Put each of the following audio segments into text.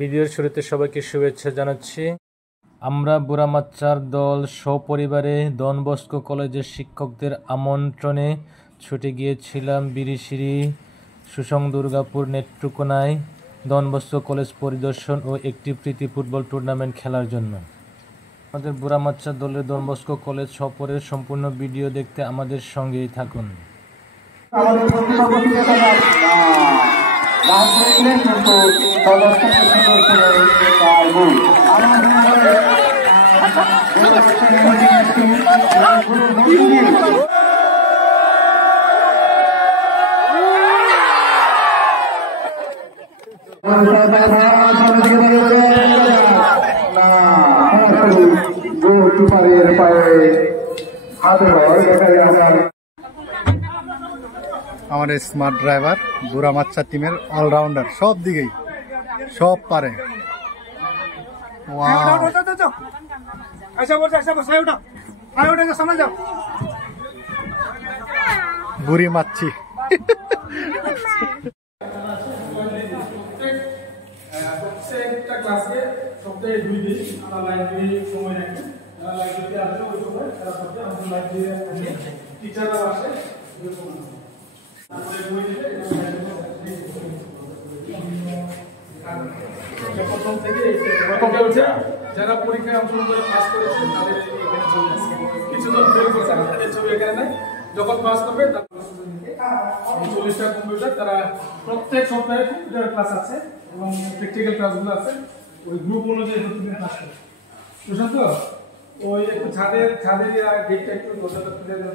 ভিডিওর শুরুতে সবাইকে শুভেচ্ছা জানাচ্ছি। আমরা বুড়ামাচার দল সপরিবারে ডন বস্কো কলেজের শিক্ষকদের আমন্ত্রণে ছুটে গিয়েছিলাম বিরিশিরি, সুসং, দুর্গাপুর, নেত্রকোনায় ডন বস্কো কলেজ পরিদর্শন ও একটি প্রীতি ফুটবল টুর্নামেন্ট খেলার জন্য। আমাদের বুড়ামাচার দলের ডন বস্কো কলেজ সফরের সম্পূর্ণ ভিডিও দেখতে আমাদের সঙ্গেই থাকুন। আমাদের স্মার্ট ড্রাইভার বুড়ামাচ্চা টিমের অলরাউন্ডার, সব দিকেই সব পারে। বুড়ি মাচ্ছি প্রত্যেকটা ক্লাসে সপ্তাহে 2 দিন আমরা লাইব্রেরি সময় রাখি। যারা লাইব্রেরিতে আসে ওই সময় তারা সপ্তাহে আমাদের লাইব্রেরি আসে, টিচাররা আসে, তারপরে বই দিলে প্রথম থেকে যারা পরীক্ষায় অংশগ্রহণ করে পাস করেছে তাদের এখানে চলে আসে, কিছুজন ফেল করছে তাদের ছবি এখানে নাই। যখন পাস করবে তারপর 40টা কম্পিউটার, তারা প্রত্যেক সপ্তাহে কম্পিউটার ক্লাস আছে এবং প্র্যাকটিক্যাল ক্লাসগুলো আছে। ওই গ্রুপ অনুযায়ী প্রতিদিন ক্লাস করে সুশান্ত ওই একটু ছাদের গেটটা একটু দরজাটা খুলে দেওয়া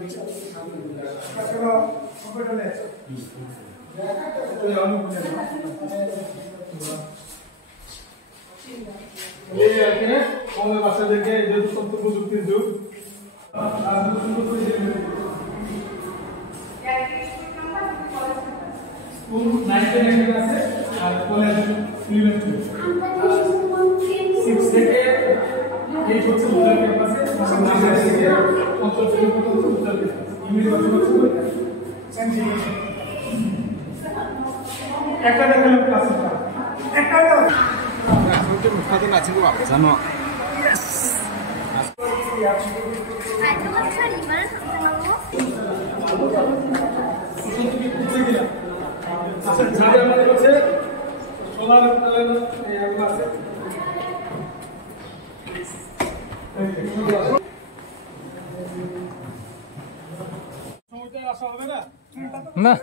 আমাদের বাচ্চাদেরকে যেহেতু তথ্য প্রযুক্তির যুগ, স্কুল 9 আছে আর কলেজ 11 6 থেকে 8 হচ্ছে উত্তর ক্যাম্পাসে, 9 থেকে 15 থেকে উত্তর ক্যাম্পাস ইংলিশ ভাষা হচ্ছে সায়েন্স। একটা দেখলাম ক্লাস একটা শুনতে মুখপাতন আছে গো বাবা জানো। यस আচ্ছা ছাদে আমাদের কাছে সোলার প্যানেল এগুলো আছে। সময়টা আসা হবে না না,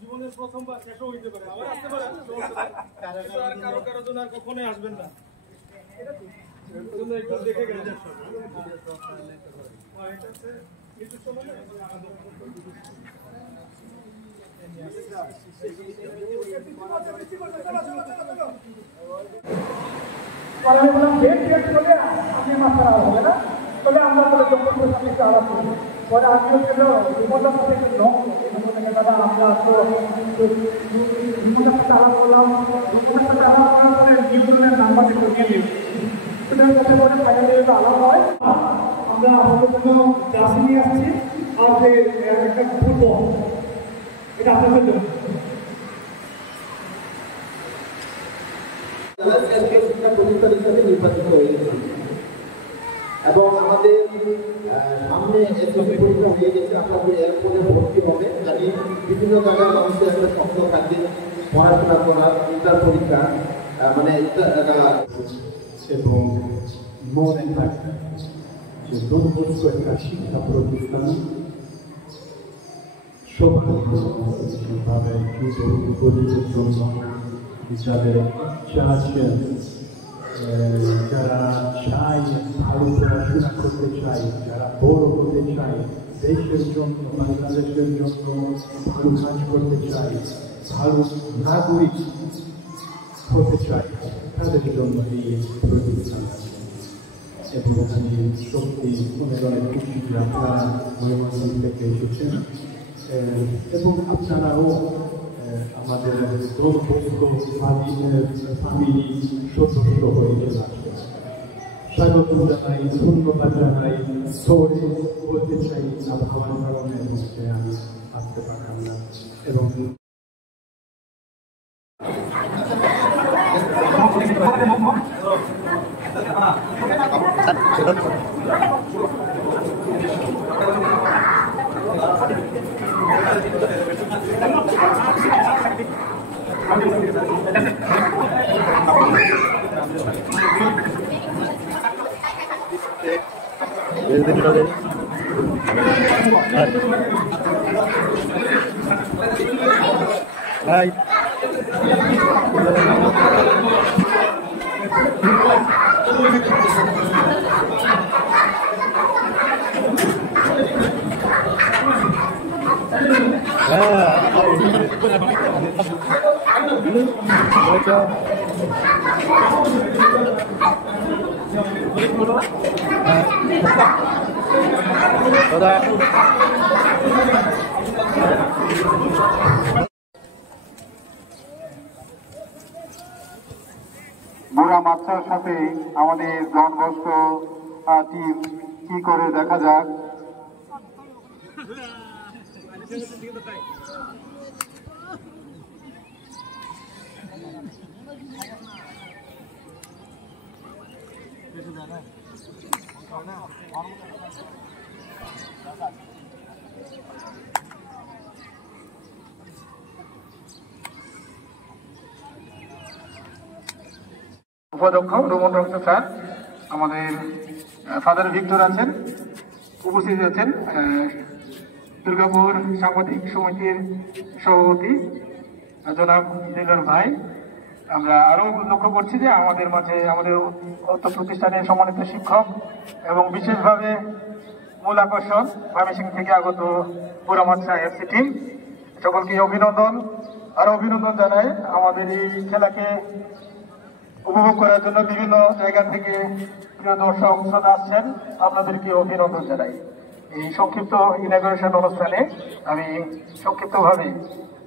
জীবনের প্রথমবার শেষও হইতে পারে, আবার আসতে পারে, কারো জন্য আর কখনোই আসবেন না। একটু দেখে গেলেন আমরা আমাদের জন্য জার্সি নিয়ে আসছি আর একটা ফুটবল, এটা আপনাদের জন্য। শিক্ষা প্রতিষ্ঠান হিসাবে নির্বাচিত হয়েছে এবং আমাদের সামনে এসএসসি পরীক্ষা হয়ে গেছে। আপনাদের এরপরে ভর্তি হবে, জানি বিভিন্ন জায়গায় মানুষের একটা স্বপ্ন থাকে পড়াশোনা করার, ইন্টার পরীক্ষা মানে এবং মনে থাকে যে ডন বস্কো একটা শিক্ষা প্রতিষ্ঠান সভাবে গরিবের জন্য যাদের ইচ্ছা আছে, যারা চায় ভালো পড়াশোনা করতে চায়, যারা বড় হতে চায়, দেশের জন্য বাংলাদেশের জন্য ভালো কাজ করতে চায়, ভালো নাগরিক হতে চায়, তাদের জন্য এই প্রতিষ্ঠান আছে। এবং আমি সত্যি অনেক খুশি যে আপনারা ময়মনসিংহ থেকে এসেছেন এবং আপনারাও আমাদের ডন বস্কো ফ্যামিলি সদস্য হয়ে গেলেন। স্বাগত জানাই, ধন্যবাদ জানাই। সরে বলতে চাই আবহাওয়ার কারণে আমি আসতে পারলাম না এবং বুড়া মাছার সাথে আমাদের ডন বস্কো টিম কি করে দেখা যাক। উপাধ্যক্ষ রোমন রক্ত স্যার, আমাদের ফাদার ভিক্টর আছেন, উপস্থিত আছেন দুর্গাপুর সাংবাদিক সমিতির সভাপতি জনাব দিলর ভাই। আমরা আরো লক্ষ্য করছি যে আমাদের মাঝে আমাদের উক্ত প্রতিষ্ঠানের সম্মানিত শিক্ষক এবং বিশেষভাবে মূল আকর্ষণ ময়মনসিংহ থেকে আগত বুড়ামাছা এফসি টিম, সকলকে অভিনন্দন। আরো অভিনন্দন জানাই আমাদের এই খেলাকে উপভোগ করার জন্য বিভিন্ন জায়গা থেকে প্রিয় দর্শক শ্রোতা আসছেন, আপনাদেরকে অভিনন্দন জানাই। এই সংক্ষিপ্ত ইনঅগ্রেশন অনুষ্ঠানে আমি সংক্ষিপ্তভাবে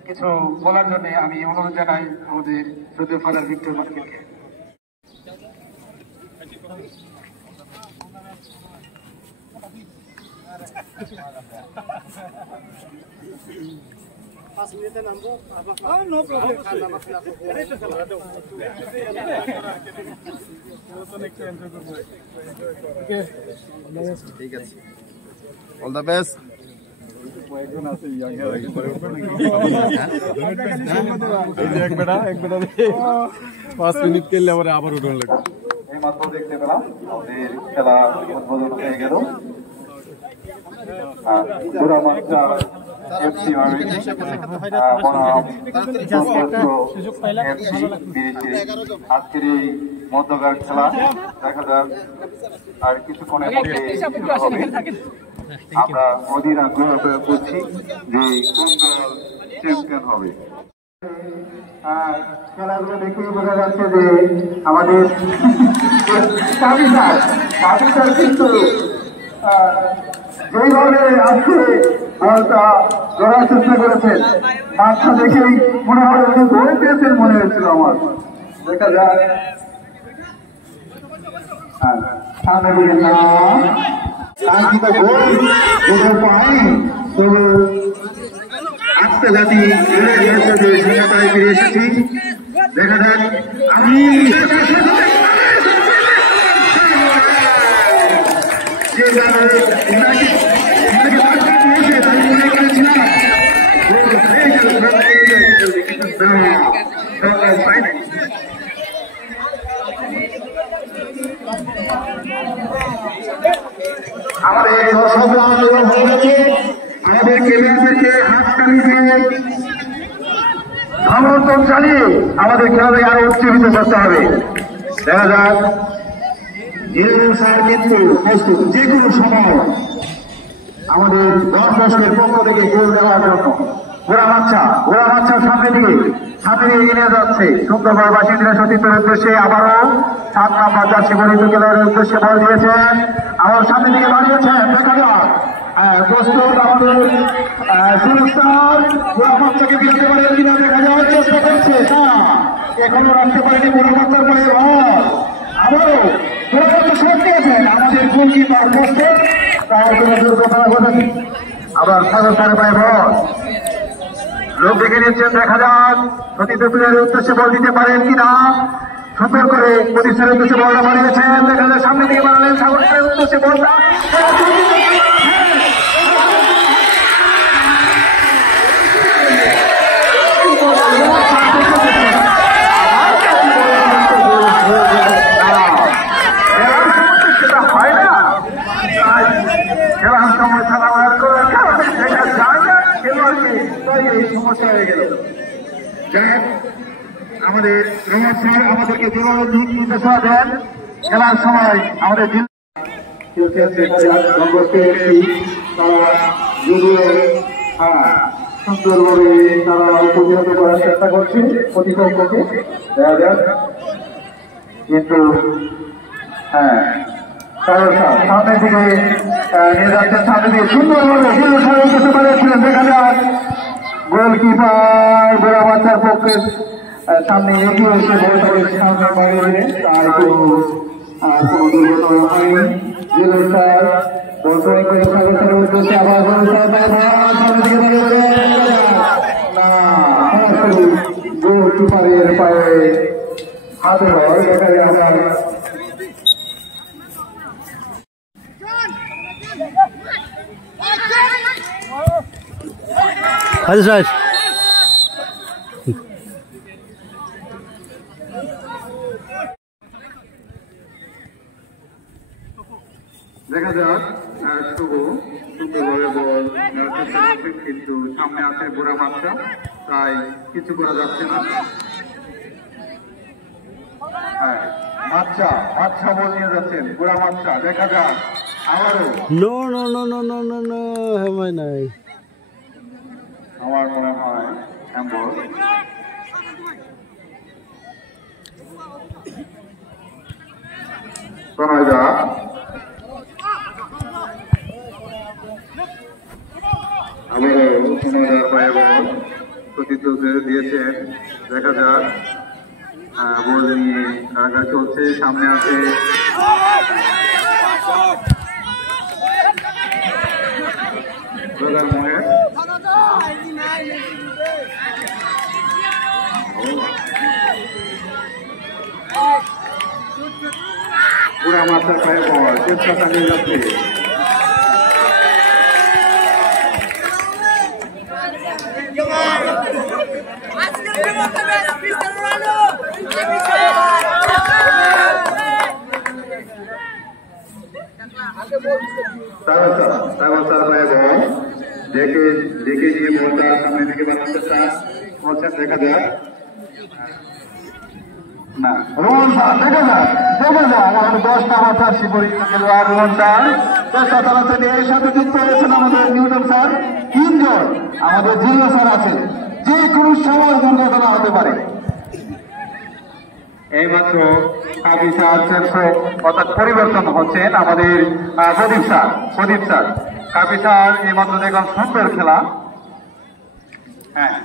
কিছু বলার জন্য আমি অনুরোধ জানাই আমাদের শ্রদ্ধেয় ফাদার ভিক্টর মার্কেলকে। ঠিক আছে, অল দ্য বেস্ট। পাঁচ মিনিট খেললে আবার উঠোন লাগবে। এই মাত্র দেখতে পেলাম আমাদের খেলা উদ্বোধন হয়ে গেল। আজকের এই মধ্যকার খেলা দেখা যাক আর কিছুক্ষণের মধ্যে হবে। আমরা অধীর আগ্রহ করছি যে কোন দল চ্যাম্পিয়ন হবে। খেলাগুলো দেখে বোঝা যাচ্ছে যে আমাদের কিন্তু যেইভাবে আজকে বলটা ধরার চেষ্টা করেছেন, মাঠটা দেখেই মনে হয় উনি গোল পেয়েছেন মনে হয়েছিল আমার। দেখা যায় সামনে দিকে না কাঙ্ক্ষিত গোল পায়নি, তবু আত্মঘাতী শূন্যতায় ফিরে এসেছি। দেখা যাক আমি আমাদের ক্যামেরাদেরকে হাততালি দিয়ে সমর্থন চালিয়ে আমাদের খেলাকে আরো উজ্জীবিত করতে হবে। দেখা যাক কিন্তু প্রস্তুত যে কোনো সময় আমাদের দর্শকের পক্ষ থেকে গোল দেওয়ার জন্য। ঘোড়া বাচ্চার সামনে দিয়ে এগিয়ে যাচ্ছে সুন্দরবন বাসিন্দা সতীর্থের উদ্দেশ্যে। আবারও 7 নম্বর জার্সি পরিহিত খেলোয়াড়ের উদ্দেশ্যে বল দিয়েছেন, আবার সামনের দিকে দাঁড়িয়েছেন। দেখা যাক প্রস্তুত আমাদের সুরস্কার ঘোড়া বাচ্চাকে দিতে পারে কিনা, দেখা যাওয়ার চেষ্টা করছে না, এখনো রাখতে পারেনি ঘোড়া বাচ্চার পায়ে বল। আবারও ঘোড়া বাচ্চা শট দিয়েছেন আমাদের গোলকিপার প্রস্তুত, তার কোনো দুর্ঘটনা ঘটেনি। আবার সাগর পায়ে বল লোক দেখে নিচ্ছেন, দেখা যাক প্রতিদ্বন্দ্বীদের উদ্দেশ্যে বল দিতে পারেন কিনা। সুন্দর করে প্রতিষ্ঠানের উদ্দেশ্যে বলটা বানিয়েছেন, দেখা যায় সামনে দিকে বানালেন সাগরের উদ্দেশ্যে বলটা। সেটা হয় না, খেলার সময় খেলাবার করে দেখা যায় না খেলোয়াড়কে, তাই এই সমস্যা হয়ে গেল। যাই হোক, আমাদের রোমান স্যার আমাদেরকে যেভাবে দিক নির্দেশনা দেন খেলার সময় আমাদের সুন্দরভাবে তারা প্রতিহত করার চেষ্টা করছে প্রতিপক্ষকে, দেখা যাক। কিন্তু হ্যাঁ, সামনের দিকে নিয়ে যাচ্ছেন, সামনে দিকে সুন্দরভাবে করতে পারেছিলেন, দেখা যাক গোলকিপার বুড়ামাচার পক্ষে সামনে এগিয়ে এসে বলটাকে সামনে বাইরে তার কোনো দুর্ঘটনা হয়নি। জেলার স্যার বর্তমানে করে স্বাগতের উদ্দেশ্যে আবার গোলকিপারের পায়ে হাতে হয়, এখানে আমরা দেখা যাক সুন্দরভাবে বল কিন্তু সামনে আছে বুড়া বাচ্চা, তাই কিছু করা যাচ্ছে না। হ্যাঁ, বাচ্চা বাচ্চা বল নিয়ে যাচ্ছেন বুড়া বাচ্চা, দেখা যাক আবারও আমার মনে হয় হ্যাম্বল। শোনা যাক প্রতিদ্বন্দ্বী দিয়েছেন, দেখা যাক বল নিয়ে কারাগার চলছে, সামনে আছে পুরা মাথার পায়ে বল চেষ্টা চালিয়ে যাচ্ছে। দেখে নিয়ে বলটা সামনে দিকে বাড়ানোর চেষ্টা করছেন, দেখা যাক না রোহন স্যার, দেখা যাক আমাদের 10টা মাথার শিবরীক্ষা খেলোয়াড় রোহন স্যার চেষ্টা চালাচ্ছেন। এর সাথে যুক্ত হয়েছেন আমাদের নিউটন স্যার, 3 জন আমাদের জিল্লা স্যার আছে, যে কোনো সময় দুর্ঘটনা হতে পারে। এইমাত্র কাজী স্যার অর্থাৎ পরিবর্তন হচ্ছেন আমাদের প্রদীপ স্যার কাজী স্যার এইমাত্র দেখলাম সুন্দর খেলা। হ্যাঁ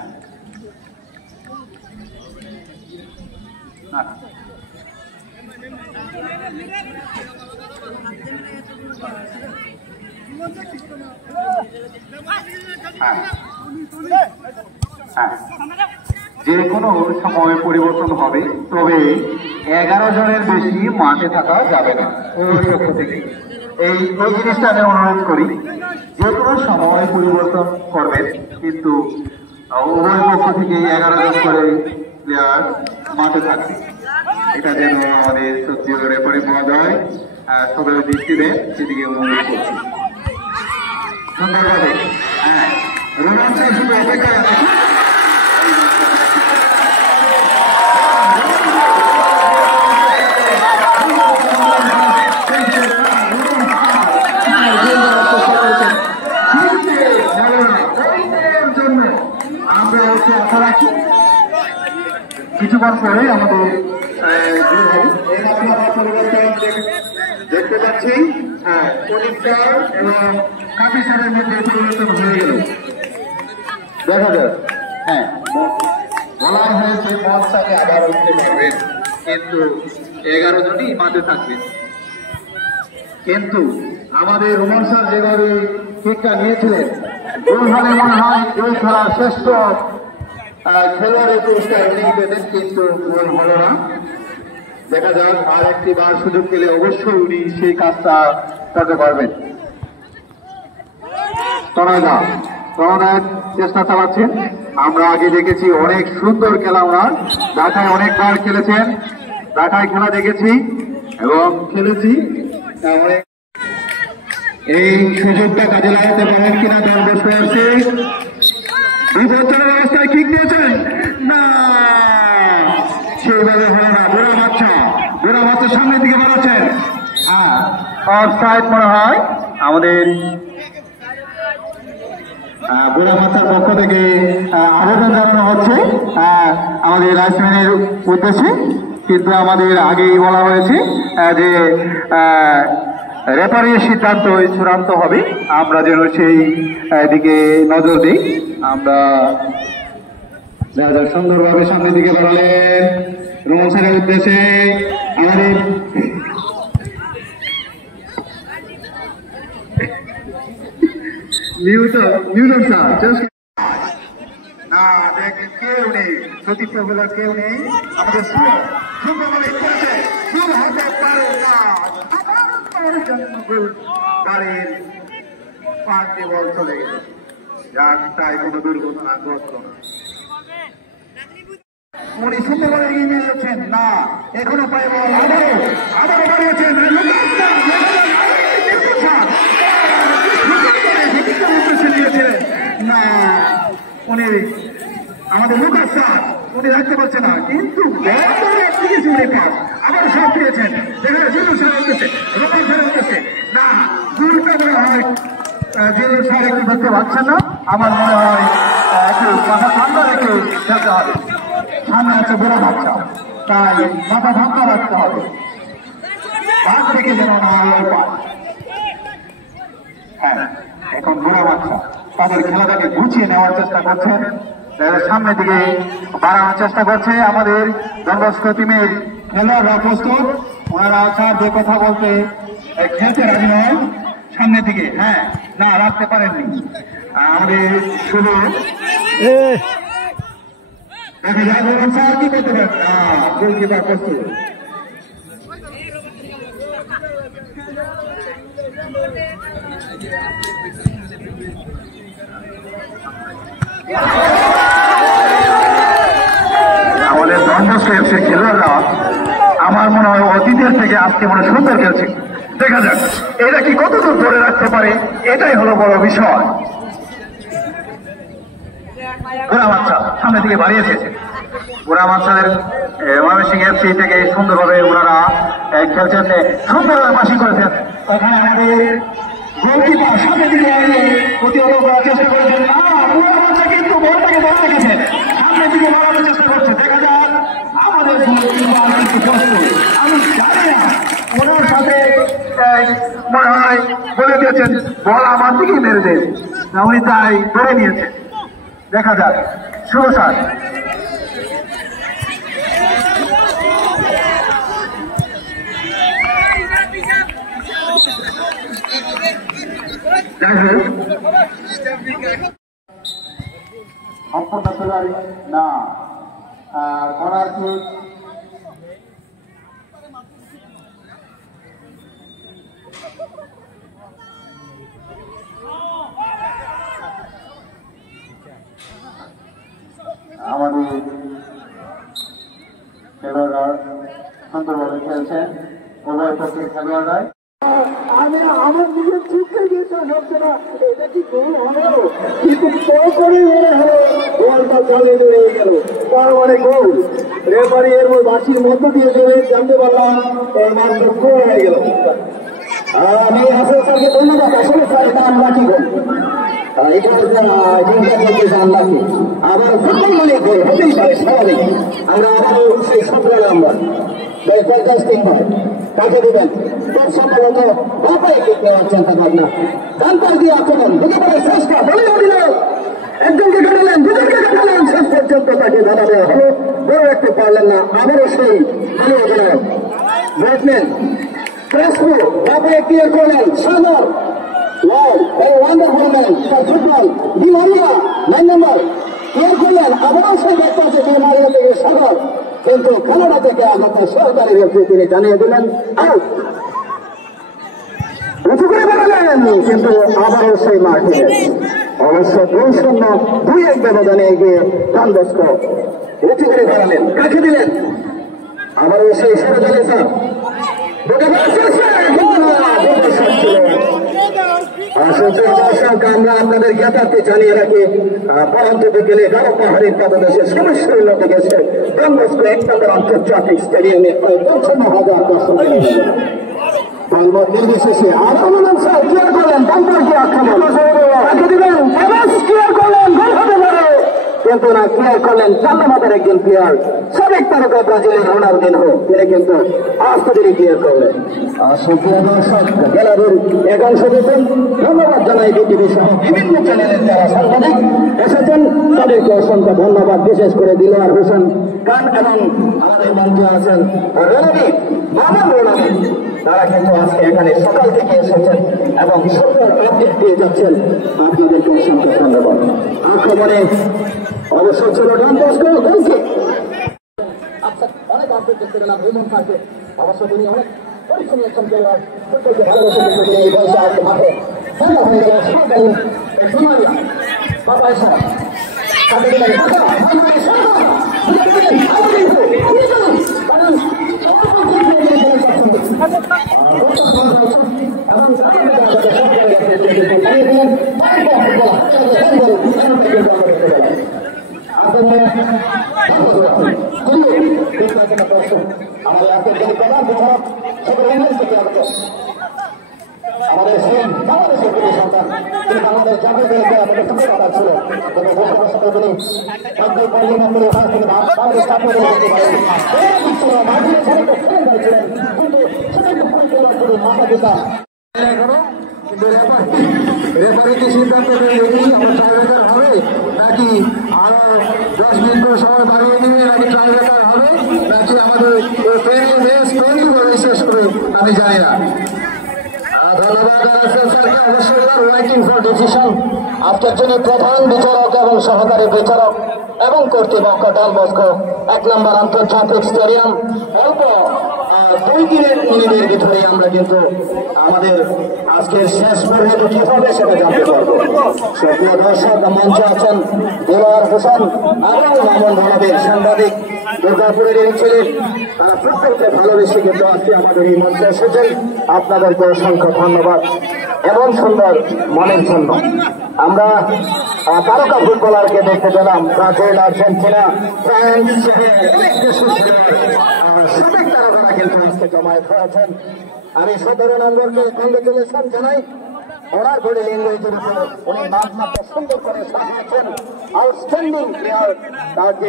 যে কোনো সময় পরিবর্তন হবে, তবে 11 জনের বেশি মাঠে থাকা যাবে না ওই পক্ষ থেকে। এই জিনিসটা আমি অনুরোধ করি, যে কোনো সময় পরিবর্তন করবেন, কিন্তু উভয় পক্ষ থেকে 11 জন করে প্লেয়ার মাঠে থাকবে। এটা যেন আমাদের সত্যি রেফারি মহোদয় সবাই দৃষ্টি দেন, সেদিকে অনুরোধ করছি সুন্দরভাবে। হ্যাঁ, রোমাঞ্চ শুধু অপেক্ষায় আছে। কিছুক্ষণ পরে আমাদের দেখতে পাচ্ছি পরিষ্কার এবং কাফি সারের মধ্যে পরিবর্তন হয়ে গেল, দেখা যাক। হ্যাঁ, বলা হয়েছে মঞ্চ সাথে আবার উঠতে পারবেন, কিন্তু 11 জনই মাঠে থাকবেন। কিন্তু আমাদের রোমান স্যার যেভাবে শিক্ষা নিয়েছিলেন, ওইভাবে মনে হয় এই খেলার শ্রেষ্ঠ খেলোয়াড়ের পুরস্কার এমনি পেতেন, কিন্তু গোল হলো না। দেখা যাক আর একটি বার সুযোগ পেলে অবশ্যই উনি সেই কাজটা করতে পারবেন। তনয় চেষ্টা চালাচ্ছেন। আমরা আগে দেখেছি অনেক সুন্দর খেলা, ওনার ঢাকায় অনেকবার খেলেছেন, ঢাকায় খেলা দেখেছি এবং খেলেছি। এই সুযোগটা কাজে লাগাতে পারেন কিনা দল বসে আছে। বিপজ্জনক অবস্থায় কিক দিয়েছেন না, সেইভাবে হলো না। বুড়া বাচ্চা সামনের দিকে বাড়াচ্ছেন। হ্যাঁ, অফসাইড মনে হয়। আমাদের বুড়া বাচ্চার পক্ষ থেকে আবেদন জানানো হচ্ছে আমাদের লাইসম্যানের উদ্দেশ্যে, কিন্তু আমাদের আগেই বলা হয়েছে যে রেফারির সিদ্ধান্ত চূড়ান্ত হবে, আমরা যেন সেই দিকে নজর দিই। আমরা সুন্দরভাবে সামনের দিকে বাড়ালেন রোহন স্যারের উদ্দেশ্যে। আমাদের নিউটন স্যার না দেখেন কেউ নেই, সতীর্থ গুলো কেউ নেই। আমাদের সুন্দরভাবে হতে পারে না, গাড়ির পাঁচ দিয়ে বল চলে গেছে। যাক, তাই কোনো দুর্ঘটনা ঘটল না। উনি সুন্দরভাবে এগিয়ে নিয়ে যাচ্ছেন না, এখনো পায়ে বল আবারও বাড়িয়েছেন না। উনি আমাদের লুকাস স্যার উনি রাখতে পারছে না, কিন্তু আবার সব পেয়েছেন। দেখা জিলু স্যার হতেছে, রোমান স্যার হতেছে না, দুটো মনে হয় জিলু স্যার একটু ধরতে পারছেন না। আমার মনে হয় একটু মাথা ঠান্ডা রেখে খেলতে হবে। সামনে আছে বুড়া বাচ্চা, তাই মাথা ঠান্ডা রাখতে হবে, ভাগ রেখে যেন না পায়। হ্যাঁ, এখন বুড়া বাচ্চা তাদের খেলাটাকে গুছিয়ে নেওয়ার চেষ্টা করছেন, সামনের দিকে বাড়ানোর চেষ্টা করছে। আমাদের দলবস্ক টিমের খেলোয়াড়রা প্রস্তুত, ওনারা আসার যে কথা বলতে খেলতে রাজি নয় সামনের দিকে। হ্যাঁ, না রাখতে পারেননি আমাদের শুধু দেখা যায় স্যার কি করতে পারেন না, গোলকিপার প্রস্তুত। আমাদের দলবস্ক এফসি খেলোয়াড়রা আমার মনে হয় অতীতের থেকে আজকে মনে সুন্দর খেলছে। দেখা যাক এটা কি কতদূর ধরে রাখতে পারে, এটাই হলো বড় বিষয়। বুড়া বাচ্চা সামনের দিকে বাড়িয়েছে, বুড়া বাচ্চাদের ময়মনসিংহ এফসি থেকে সুন্দরভাবে ওনারা খেলছেন, সুন্দরভাবে পাশি করেছেন। এখানে আমাদের গোলকিপার সামনের দিকে প্রতিহত করার চেষ্টা করেছেন না, বুড়া বাচ্চা কিন্তু বলটাকে ধরে রেখেছেন, সামনের দিকে বাড়ানোর চেষ্টা করছে। দেখা যাক আমাদের গোলকিপার কিন্তু প্রস্তুত। আমি জানি না ওনার সাথে মনে হয় বলে দিয়েছেন বল আমার দিকেই মেরে দেন, উনি তাই ধরে নিয়েছেন। দেখা যাক শুভ স্যার। সম্পূর্ণ খেলোয়াড়ি না, করার ঠিক আমাদের খেলোয়াড়রা সুন্দরভাবে খেলছেন, উভয় পক্ষের খেলোয়াড়রাই। আমি আমার নিজের চোখে বিশ্বাস হচ্ছে না, এটা কি গোল হলো, কিন্তু করে মনে হলো গোলটা চালিয়ে হয়ে গেল, তার মানে গোল। রেফারি এর বাসির মধ্য দিয়ে চলে জানতে পারলাম এই ম্যাচটা গোল হয়ে গেল। আমি আসলে স্যারকে ধন্যবাদ, আসলে স্যার এটা আনলাকি গোল, এটা আনলাকি। আবার ফুটবল মানে গোল হতেই পারে, স্বাভাবিক। আমরা আবারও সেই সপ্তাহে আমরা কাকে দেবেন খুব সম্ভবত বাপাই কিক নেওয়ার চিন্তা ভাবনা। ডান পাশ দিয়ে আক্রমণ দুটো পরে চেষ্টা বলে উঠল, একজনকে কাটালেন, দুজনকে কাটালেন, শেষ পর্যন্ত তাকে বাধা দেওয়া হলো, বড় রাখতে পারলেন না। আবারও সেই ভালো অধিনায়ক ব্যাটসম্যান প্রেসপো বাপাই ক্লিয়ার করলেন। সাগর ওয়াও, এই wonderful man for football, Di Maria 9 number clear করলেন, আবারও সেই দেখতে আছে মারিয়া থেকে সাগর, কিন্তু খেলাটা থেকে আগত সহকারী রেফারি তিনি জানিয়ে দিলেন আউট। উঁচু করে বেরোলেন, কিন্তু আবারও সেই মার্টিনেজ অবশ্য 2-0 ব্যবধানে এগিয়ে ডন বস্কো উঁচু করে বেরোলেন, কাছে দিলেন, আবারও সেই সরে দিলেন স্যার। আমরা আপনাদের জ্ঞাতার্থে জানিয়ে রাখি, পরন্ত গেলে গারো পাহাড়ের পাদদেশে সমস্যার উন্নতি গেছে ডন বস্কো 1 নম্বর আন্তর্জাতিক স্টেডিয়ামে প্রায় 55,000 দর্শক দলমত নির্বিশেষে আক্রমণ ক্লিয়ার করলেন, ডানপাশে আক্রমণ দিলেন, ক্লিয়ার করলেন, গোল হতে পারে, কিন্তু না ক্লিয়ার করলেন 4 নম্বরের একজন প্লেয়ার, সাবেক তারকা ব্রাজিলের রোনালদিনহো, তিনি কিন্তু আস্তে ধীরে ক্লিয়ার করলেন। সুপ্রিয় দর্শক, গ্যালারির একাংশ দেখুন, ধন্যবাদ জানাই বিটিভি সহ বিভিন্ন চ্যানেলের যারা সাংবাদিক এসেছেন তাদেরকে অসংখ্য ধন্যবাদ, বিশেষ করে দিলওয়ার হোসেন খান এবং আমাদের মঞ্চে আছেন রণবীর মামুন রণবীর, তারা কিন্তু আজকে এখানে সকাল থেকে এসেছেন এবং সকল আপডেট দিয়ে যাচ্ছেন, আপনাদেরকে অসংখ্য ধন্যবাদ। আক্রমণে অবশ্য ছিল ডন বস্কো গোলকে অনেক আপডেট দেখতে পেলাম রেমন পার্কে, অবশ্য তিনি অনেক পরিশ্রমী একজন খেলোয়াড়, ফুটবলকে ভালোবেসে এই বয়সে আসতে মাঠে খেলা হয়ে গেল সরকারি সোনালিয়া বাবা এসা তাদের আমাদের সেম বাংলাদেশের প্রতি সন্তান, কিন্তু আমাদের জাতীয় দলকে আমাদের খুবই কথা ছিল, কিন্তু বাংলাদেশ তিনি একদম পরিচালনা করে ওখান থেকে বাংলাদেশ জাতীয় দল করতে পারেন, কিন্তু সেটাকে পরিচালনা করে মাথা পিতা রেফারি কি সিদ্ধান্ত নেই আমার ট্রাইব্রেকার হবে নাকি আরো 10 মিনিট করে সময় বাড়িয়ে দিবে, নাকি ট্রাইব্রেকার হবে নাকি আমাদের শেষ করে আমি জানি না। ধন্যবাদ স্যারকে, অবশ্যই ওয়েটিং ফর ডিসিশন। আজকের জন্য প্রধান বিচারক এবং সহকারী বিচারক এবং কর্তৃপক্ষ ডন বস্কো 1 নম্বর আন্তর্জাতিক স্টেডিয়াম অল্প 2 মিনিটের ভিতরে আমরা কিন্তু আমাদের আজকের শেষ পর্যন্ত কি হবে সেটা জানতে পারবো। সুপ্রিয় দর্শক, মঞ্চে আছেন দিলওয়ার হোসেন এবং মামুন রণবীর, সাংবাদিক দুর্গাপুরের এই ছেলে, প্রত্যেককে ভালোবেসে কিন্তু আজকে আমাদের এই মঞ্চে এসেছেন, আপনাদেরকে অসংখ্য ধন্যবাদ। এমন সুন্দর মনের জন্য আমরা তারকা ফুটবলারকে দেখতে পেলাম, ব্রাজিল, আর্জেন্টিনা, ফ্রান্স, সাবেক তারকারা কিন্তু আজকে জমায়েত হয়েছেন। আমি 17 নম্বরকে কংগ্রেচুলেশন জানাই, ওনার বডি ল্যাঙ্গুয়েজের উপর উনি মাত্র সুন্দর করে সাজিয়েছেন। আউটস্ট্যান্ডিং প্লেয়ার, তার যে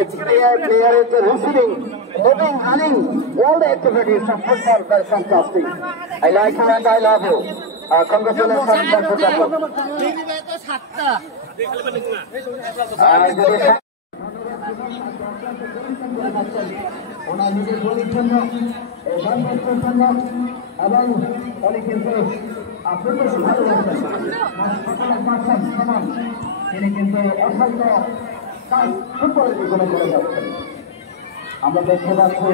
প্লেয়ারের যে receiving, moving, running, all the activities of football were fantastic. I like you and I love you. Congratulations, Dr. Kapur. ওনার নিজের বলির জন্য এবং উনি কিন্তু প্রত্যেকে ভালোবাসেন, তিনি কিন্তু অসংখ্য কাজ ফুটবলের জীবনে করে যাচ্ছেন। আমরা দেখতে পাচ্ছি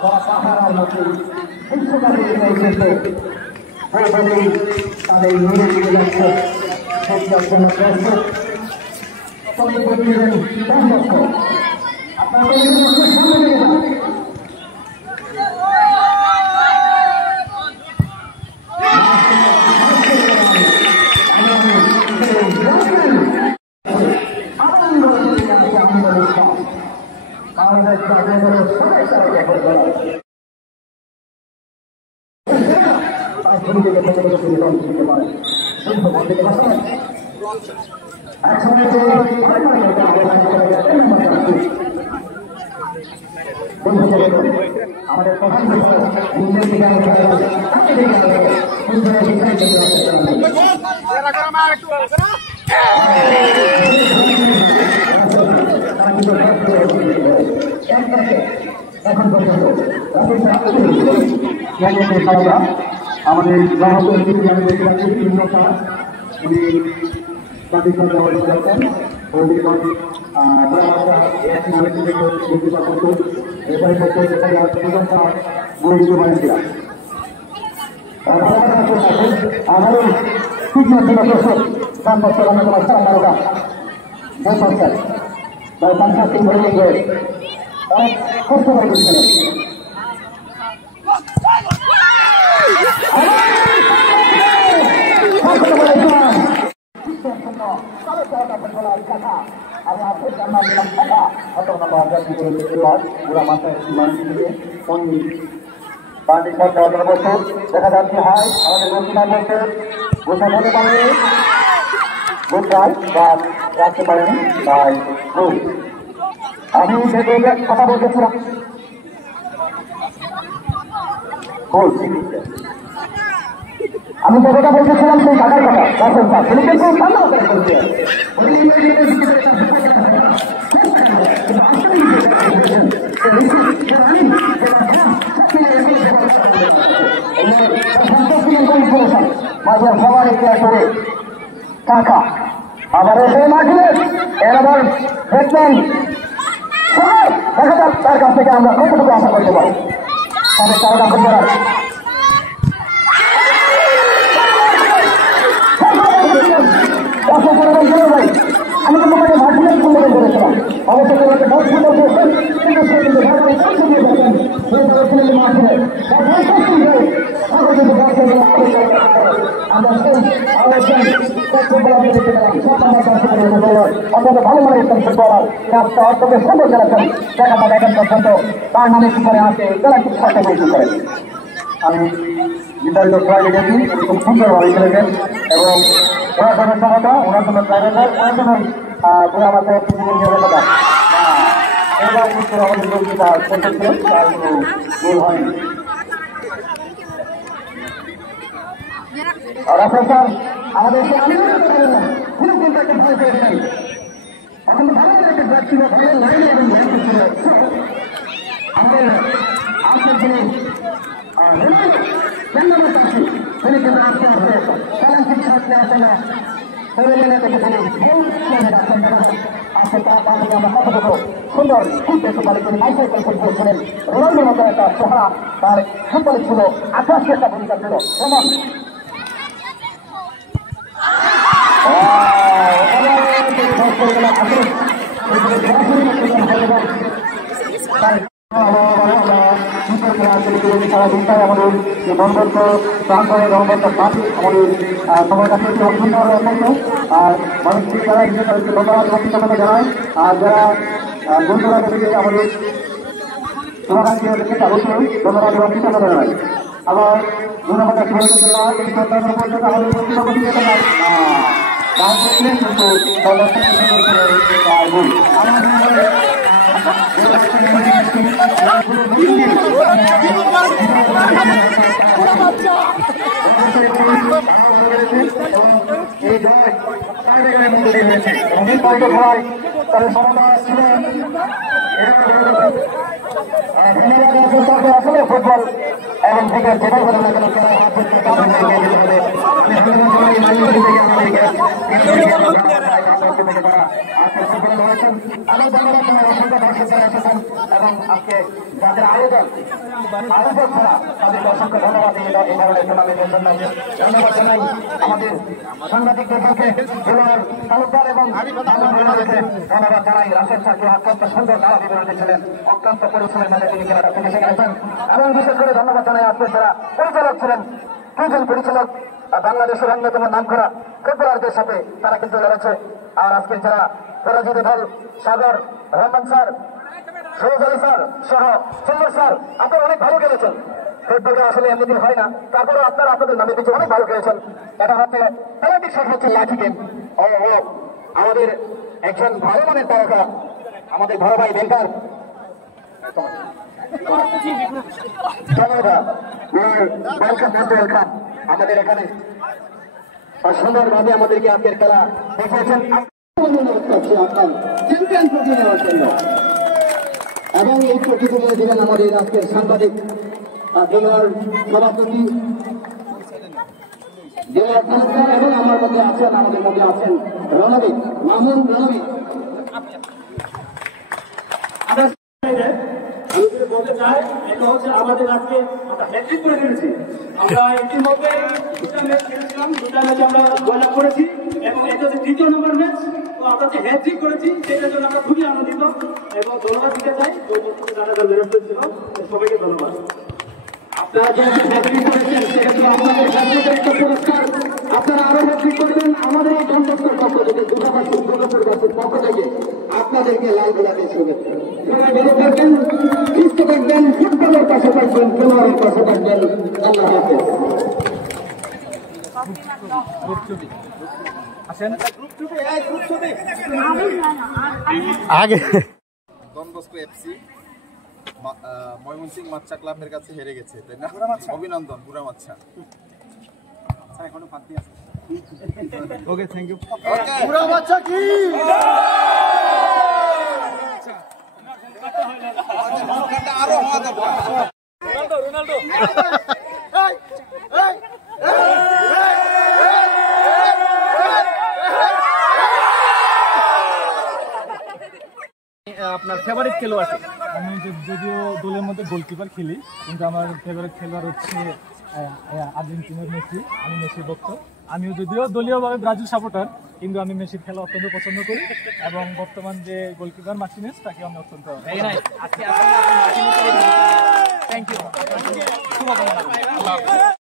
তারা পাহাড়ের মতো বিশ্বকাপে কিন্তু তাদের নিয়ে চলে যাচ্ছে জন্য প্রস্তুত। আমাদের প্রধান এখন পর্যন্ত আমাদের গ্রাহকের দিকে আমি দেখতে পাচ্ছি বিভিন্ন উনি প্রাতিষ্ঠান ব্যবহার করছেন। দেখা যাচ্ছে হাই আমাদের গোলকিপার বলছে গোসল হতে পারে গুড ট্রাই বা রাখতে পারেনি তাই গোল। আমি যে গোলের কথা বলতেছিলাম গোল আমি যে কথা বলতেছিলাম সেই টাকার কথা রাসেল স্যার তিনি কিন্তু সামনে করছে মাঝে সবার ইতিহাস করে কাকা আবার সেই মাঠে এর আবার দেখবেন দেখা যাক তার কাছ থেকে আমরা কতটুকু আশা করতে পারি তাদের তারা করতে পারি। আমি তো তোমাকে ভার্সিলেট সুন্দর করেছিলাম অবশ্য তোমাকে 10 ফুট দিয়েছেন কিন্তু সে কিন্তু অন্তত ভালো মানে ফুটবলার রাস্তা অন্তত সুন্দর খেলেছেন দেখা দেখেন পর্যন্ত তার নামে কি করে আছে গ্যালাক্টিক শটে বেশি করে। আমি বিস্তারিত ট্রাই দেখেছি খুব সুন্দরভাবে খেলেছেন এবং ওনার জন্য ক্ষমতা ওনার জন্য ড্রাইভার ওনার জন্য পুরো আমাদের কথা এবার আমাদের গোলকিপার করতেছিলেন তার কোনো গোল হয়নি। রাসেল স্যার আমাদের এখন ভালো একটা ব্যাট ছিল ভালো লাইন এবং ছিল আমাদের আজকের দিনে সুন্দর রোনাল্ডোর মতো একটা চেহারা তার ফুটবলে ছিল আকাশে একটা ভূমিকা ছিল যেমন সারাদিনটাই আমাদের যে নন্দন্ত প্রান্তরে নন্দন্ত পাখি আমাদের সবার কাছে একটি অসুন্দর অত্যন্ত আর মানুষকে যারা তাদেরকে ধন্যবাদ কৃতজ্ঞতা জানায় আর যারা বন্ধুরা থেকে আমাদের শুভাকাঙ্ক্ষী হয়েছে অবশ্যই ধন্যবাদ এবং কৃতজ্ঞতা জানায়। আবার ধন্যবাদ আসলে ফুটবল এবং ক্রিকেট যেটাই বলে না কেন এবং আজকে যাদের আয়োজন ছাড়া তাদেরকে অসংখ্য ধন্যবাদ এই ধরনের টুর্নামেন্টের জন্য ধন্যবাদ জানাই আমাদের সাংবাদিকদেরকে তালুকদার এবং ধন্যবাদ জানাই রাসেল স্যারকে অত্যন্ত সুন্দর খেলা বিবরণী ছিলেন অত্যন্ত পরিশ্রমের মধ্যে তিনি খেলাটা ফিনিশে গেছেন এবং বিশেষ করে ধন্যবাদ জানাই আজকে যারা পরিচালক ছিলেন দুজন পরিচালক বাংলাদেশের অন্যতম নাম করা ফুটবলারদের সাথে তারা কিন্তু লড়েছে আর আজকে যারা পরাজিত দল সাগর রহমান স্যার সরোজ আলী স্যার সহ সুন্দর স্যার আপনারা অনেক ভালো খেলেছেন ফুটবলটা আসলে এমনি হয় না তারপরেও আপনারা আপনাদের নামে কিছু অনেক ভালো খেলেছেন এটা হচ্ছে পেনাল্টির শট হচ্ছে লাঠি গেম ও আমাদের একজন ভালো মানের তারকা আমাদের বড় ভাই বেঙ্কার আমাদের এখানে সুন্দরভাবে আমাদেরকে আজকের খেলা দেখিয়েছেন চ্যাম্পিয়ন ট্রফি নেওয়ার জন্য এবং এই ট্রফি তুলে দিলেন আমাদের আজকের সাংবাদিক জেলার সভাপতি জেলার এবং আমার মধ্যে আছেন আমাদের মধ্যে আছেন রণবীর মামুন রণবীর চাই, এটা হচ্ছে আমাদের আজকে আমরা হ্যাট্রিক করে ফেলেছি। আমরা ইতিমধ্যে দুটা ম্যাচ খেলেছিলাম, দুটা ম্যাচ আমরা জয়লাভ করেছি এবং এটা হচ্ছে দ্বিতীয় নম্বর ম্যাচ। তো আমরা যে হ্যাট্রিক করেছি সেটার জন্য আমরা খুবই আনন্দিত এবং ধন্যবাদ দিতে চাই ওই বক্তব্য যারা নিরঞ্জন ছিল, সবাইকে ধন্যবাদ। আপনারা যে হ্যাট্রিক করেছেন সেটা ছিল আপনাদের হ্যাট্রিকের একটা পুরস্কার। আপনারা আরো হ্যাট্রিক করবেন। আমাদের এই দলবস্থার পক্ষ থেকে দুর্গাবাসীর পক্ষ থেকে আপনাদেরকে লাল গোলাপের শুভেচ্ছা। সবাই ভালো থাকবেন, সুস্থ থাকবেন, ফুটবলের পাশে থাকবেন, খেলোয়াড়ের পাশে থাকবেন। আল্লাহ হাফেজ। আগে Don Bosco FC Mymensingh matcha ক্লাবের কাছে হেরে গেছে, তাই না? অভিনন্দন বুড়া মাচ্চা। এখনো পাতি আছে। ওকে, থ্যাংক ইউ। বুড়া মাচ্চা কি আরো হওয়া দরকার। রোনাল্ডো আপনার ফেভারিট খেলোয়াড়? আমি যদিও দলের মধ্যে গোলকিপার খেলি, কিন্তু আমার ফেভারিট খেলোয়াড় হচ্ছে আর্জেন্টিনার মেসি। আমি মেসির ভক্ত। আমিও যদিও দলীয়ভাবে ব্রাজিল সাপোর্টার, কিন্তু আমি মেসির খেলা অত্যন্ত পছন্দ করি এবং বর্তমান যে গোলকিপার মার্টিনেজ তাকে আমি অত্যন্ত থ্যাংক ইউ।